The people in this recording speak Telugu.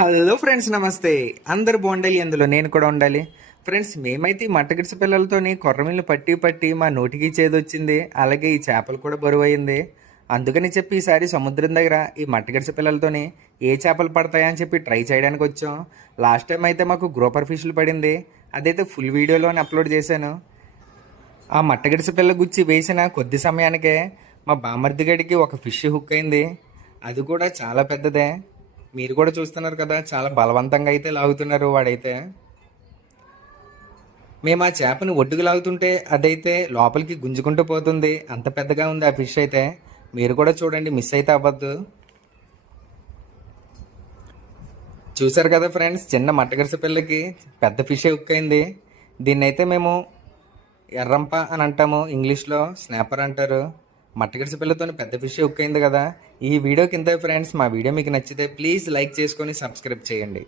హలో ఫ్రెండ్స్, నమస్తే. అందరు బాగుండాలి, అందులో నేను కూడా ఉండాలి. ఫ్రెండ్స్, మేమైతే ఈ మట్టగిడిస పిల్లలతోని కొర్రమీన్లు పట్టి పట్టి మా నోటికి చేదొచ్చింది. అలాగే ఈ చేపలు కూడా బరువైంది. అందుకని చెప్పి ఈసారి సముద్రం దగ్గర ఈ మట్టగిడిస పిల్లలతోని ఏ చేపలు పడతాయని చెప్పి ట్రై చేయడానికి వచ్చాం. లాస్ట్ టైం అయితే మాకు గ్రోపర్ ఫిష్లు పడింది. అదైతే ఫుల్ వీడియోలోనే అప్లోడ్ చేశాను. ఆ మట్టగిడిస పిల్ల గుచ్చి వేసిన కొద్ది సమయానికే మా బామర్ది గడికి ఒక ఫిష్ హుక్ అయింది. అది కూడా చాలా పెద్దదే. మీరు కూడా చూస్తున్నారు కదా, చాలా బలవంతంగా అయితే లాగుతున్నారు వాడైతే. మేము ఆ చేపని ఒడ్డుకు లాగుతుంటే అదైతే లోపలికి గుంజుకుంటూ పోతుంది. అంత పెద్దగా ఉంది ఆ ఫిష్ అయితే. మీరు కూడా చూడండి, మిస్ అయితే అవ్వద్దు. చూసారు కదా ఫ్రెండ్స్, చిన్న మట్టగరిసె పిల్లకి పెద్ద ఫిష్ ఉక్కైంది. దీన్ని అయితే మేము ఎర్రంప అని అంటాము, ఇంగ్లీష్లో స్నాపర్ అంటారు. మట్టగరిసె పిల్లతో పెద్ద ఫిష్ ఉక్కైంది కదా. ఈ వీడియో కింద ఫ్రెండ్స్, మా వీడియో మీకు నచ్చితే ప్లీజ్ లైక్ చేసుకొని సబ్స్క్రైబ్ చేయండి.